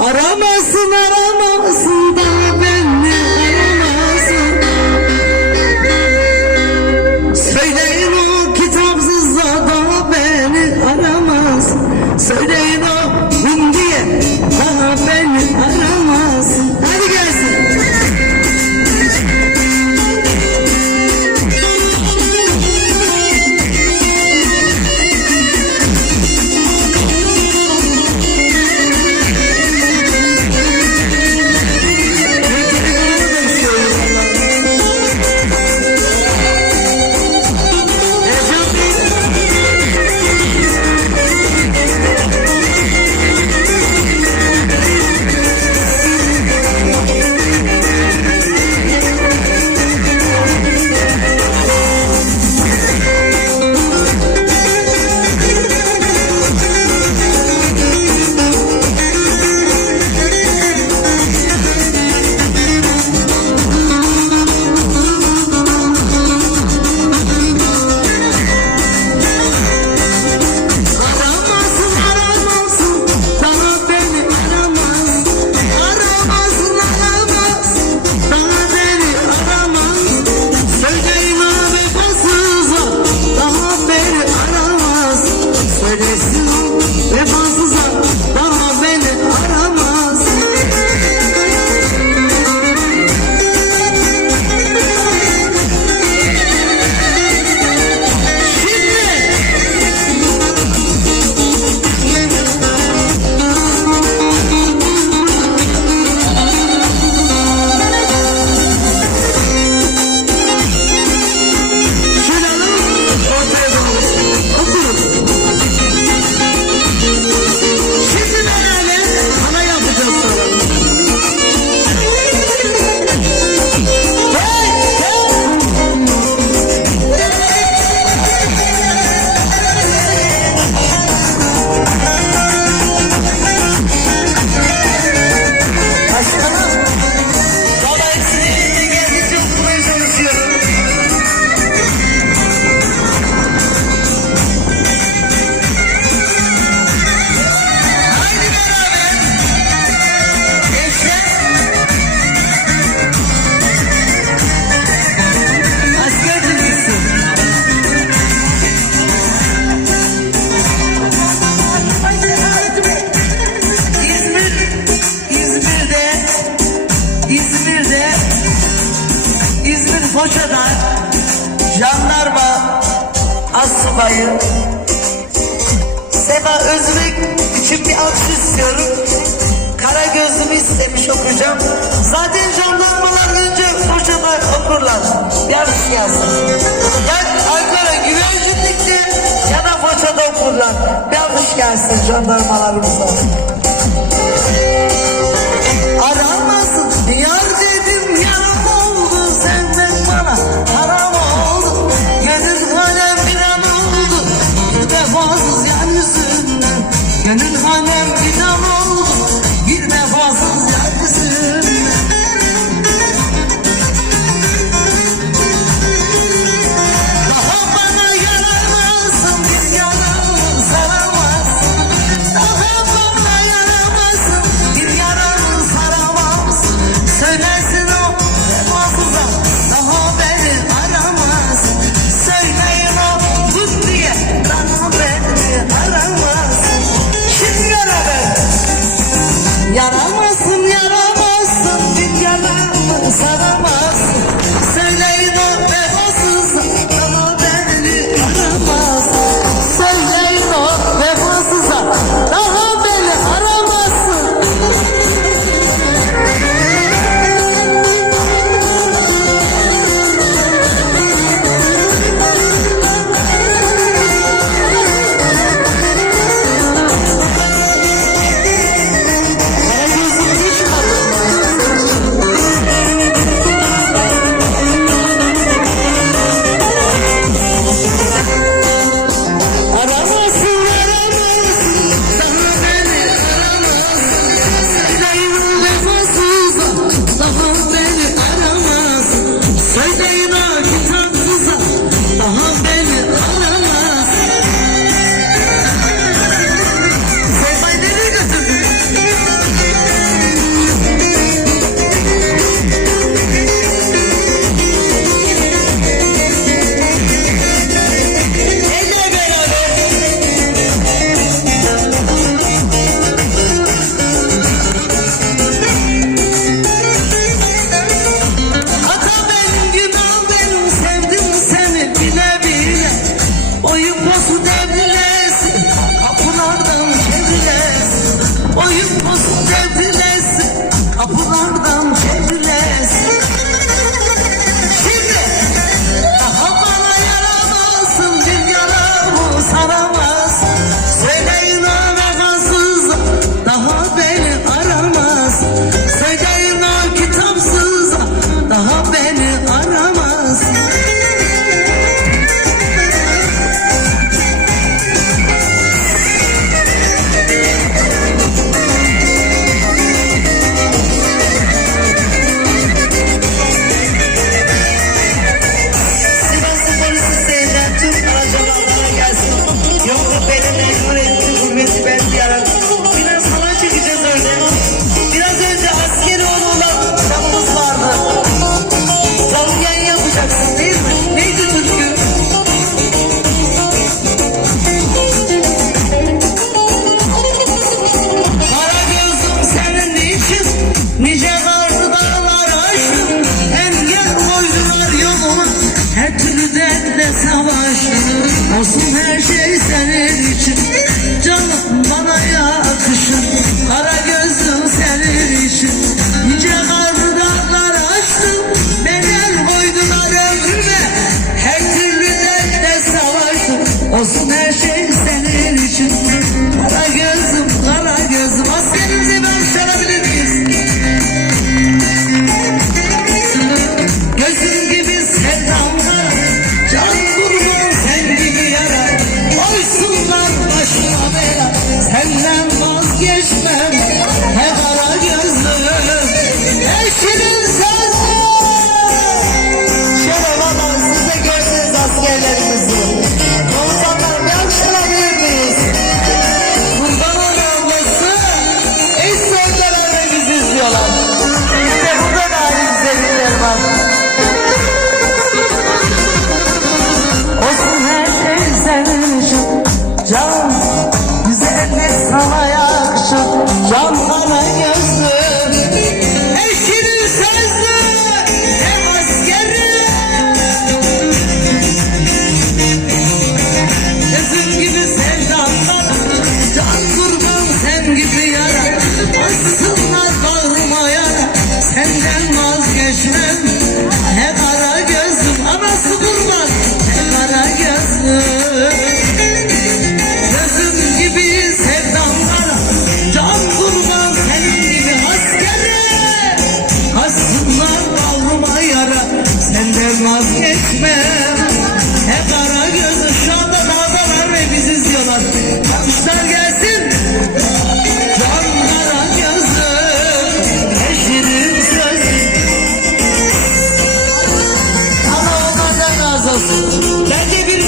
Aramasın aramasın da Foça'dan jandarma asubayı Sema Özbek için bir alkış istiyorum. Kara gözümü istemiş okuyacağım. Zaten jandarmalar önce Foça'da okurlar. Yarısı yazsın. Yani Ankara güvencilikte ya da Foça'da okurlar. Bir alkış gelsin jandarmalarımıza. vazgeçmem He kara gözlüm Eşinin gitmem He kara gözüm şu anda dağdalar ve biz izliyorlar. Kuşlar gelsin. Can kara gözüm Eşirim söz. Allah onlardan razı olsun. Bence bir